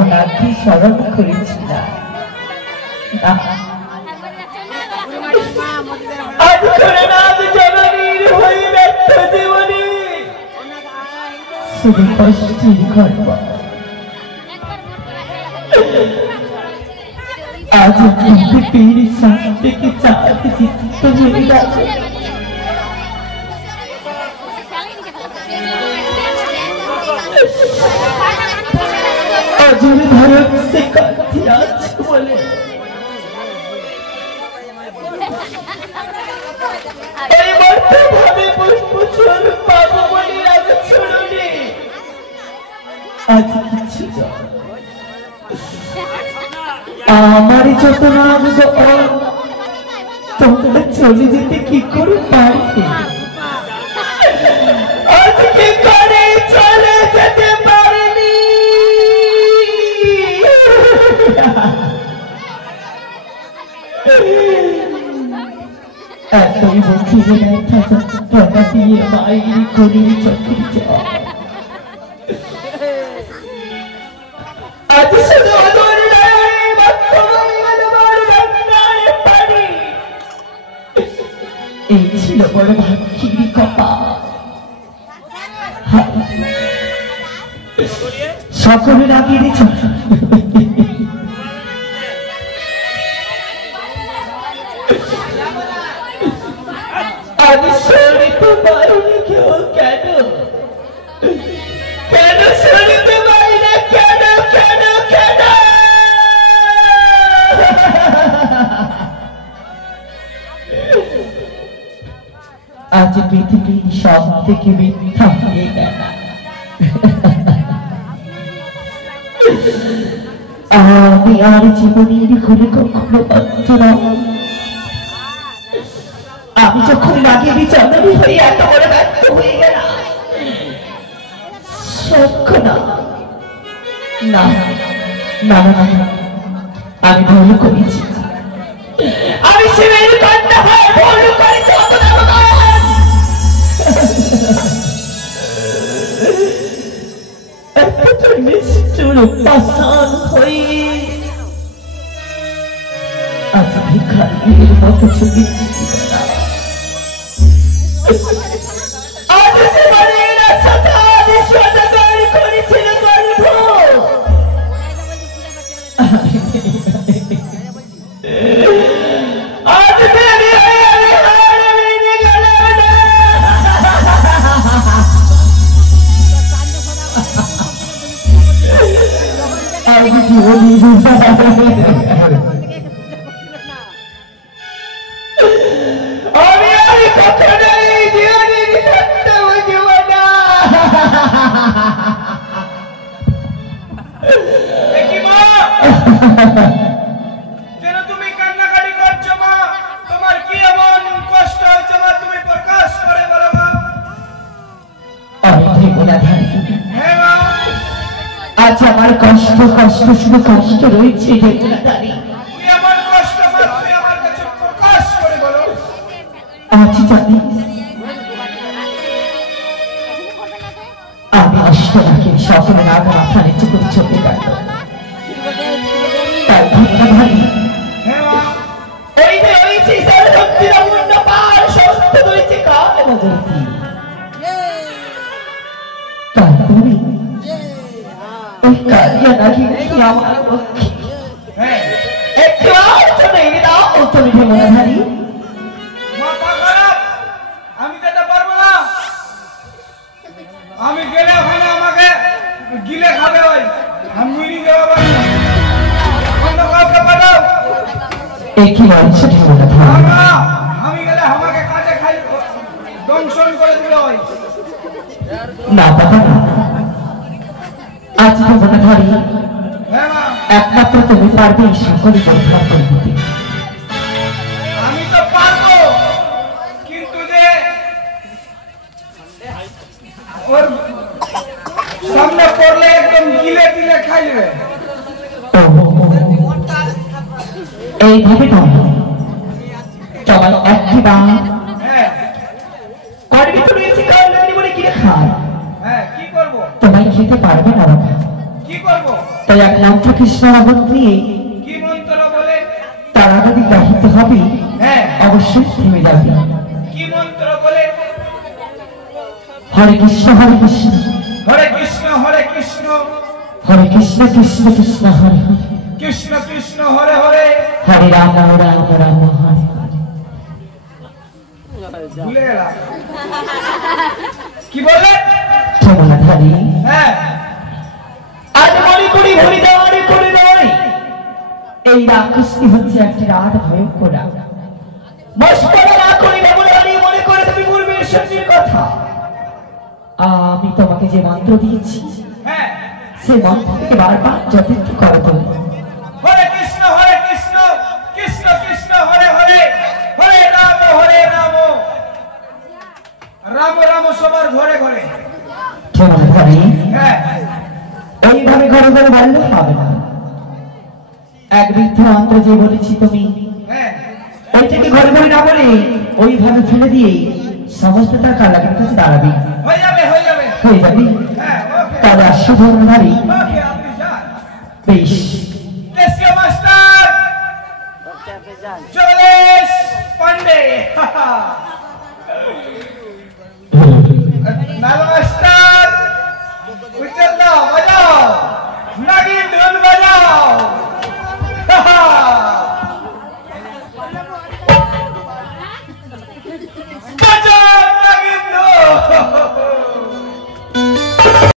আপনাকে স্মরণ করেছিলাম। আজ করে না জননীর হয়ে ব্যর্থ জীবনে শুধু কষ্টের গল্প। আজ পৃথিবীর শান্তিকে চাঁদে চিত্ত হয়ে গেছে। অজর ভারত সে কাঁদতে আছে বলে এই মর্তে ভাবে পুষ্পচর পাবো বলে আজ ছড়নে আজ কিছু আমার যত নাম তোমরা চলে যেতে কি করে পারবে? আজকে করে চলে যেতে পারেনি। এতই বুকে ব্যথা দিয়ে মায়ের করে চোখের জল আজ শুধু এই ছিল বড় ভাগ্যের কপাল। সকলের আগে আমি সরিতে পারিনি কেউ। কেন কেন সরিতে পারি না? কেন কেন কেন? আজ পৃথিবীর সব থেকে মিথ্যা হয়ে গেল। আমি আর জীবনের ঘুরে কখনো বাধ্য না। আমি যখন রাগেরই চন্দ্রী হয়ে এত বড় ব্যর্থ হয়ে গেলাম, সক্ষ না না না না, আমি ভুল করেছি। আমি শিবের কন্যা হয়ে ভুল করেছি। নিষ্ঠুর পাষাণ হয়ে আজ ভিখারির মতো ছবি আজ জীবনের আশাটার সদাগর করেছিল গর্ভ। আজ দেরি হয়ে আমি হার মেনে গেলাম না। আমি কখনোই জীবনের সত্য বুঝব না। কেন তুমি কান্নাকাটি করছো মা? তোমার কি এমন কষ্ট হয়েছে মা? তুমি প্রকাশ করে বলো মা। হ্যাঁ মা, আজ আমার কষ্ট কষ্ট শুধু কষ্ট রয়েছে। এমন কষ্ট মা, তুমি আমার কাছে প্রকাশ করে বলো। আজ জানি আমি অষ্টনাকে সফল না মাথা নিচু করে চলে গেল। তাই ঘটনা ভারী ওই যে রয়েছে সর্বশক্তির অমূল্য পার সমস্ত রয়েছে কাল মজুরি। তাই তুমি ওই কালিয়া নাকি নাকি আমার পক্ষে একটু আলোচনা এনে দাও। তুমি মনে ভারী মাথা খারাপ, আমি যেতে পারবো না। আমি গেলে ওখানে আমাকে গিলে খাবে। ওই আমি মুড়ি দেবো অন্য কাউকে পাঠাও। একই মানুষের মনে ভারী আমি গেলে আমাকে কাজে খাই দংশন করে দিল। ওই না বাবা না, আজ তো মনে ভারী হ্যাঁ মা, একমাত্র তুমি পারবে এই সকলে পরিহার করতে। আমি তো পারবো, কিন্তু যে ওর সামনে পড়লে একদম গিলে গিলে খাইবে। এইভাবে তোমার একটি বা হ্যাঁ করবি তুমি এসে কারণ বলে কিনে খায়। হ্যাঁ, কি করবো? তোমায় খেতে পারবে না বাবা। কি করবো? তাই এক মন্ত্র কৃষ্ণ নাগত নিয়ে কি মন্ত্র বলে? তারা যদি গাহিতে হবে হ্যাঁ অবশ্যই থেমে যাবে। কি মন্ত্র বলে? হরে কৃষ্ণ হরে কৃষ্ণ হরে কৃষ্ণ হরে কৃষ্ণ হরে কৃষ্ণ কৃষ্ণ কৃষ্ণ হরে হরে কৃষ্ণ কৃষ্ণ হরে হরে হরে রাম রাম রাম হরে হরে। ভুলে গেলাম কি বলে? জগন্নাথারি হ্যাঁ আজ মনে করি হরিদারে করে নয়, এই রাক্ষসটি হচ্ছে একটি রাত ভয়ঙ্কর রাত। মস্করা না করি রানী মনে করে তুমি পূর্বের সত্যির কথা। আমি তোমাকে যে মন্ত্র দিয়েছি হ্যাঁ সে মন্ত্র থেকে বারবার যথেষ্ট করবো। হরে কৃষ্ণ কৃষ্ণ কৃষ্ণ হরে হরে হরে রাম রাম রাম সবার ঘরে ঘরে। জগন্নাথারি হ্যাঁ এইভাবে ঘরে ঘরে বললে হবে না। এক বৃদ্ধ মন্ত্র যে বলেছি তুমি হ্যাঁ ওইটাকে ঘরে ঘরে না বলে ওইভাবে ফেলে দিয়ে সমস্ত তার কালাকের কাছে দাঁড়াবি। হয়ে যাবে হয়ে যাবি হ্যাঁ ওকে তাহলে আসো জগন্নাথারি। ওকে আপনি যান। বেশ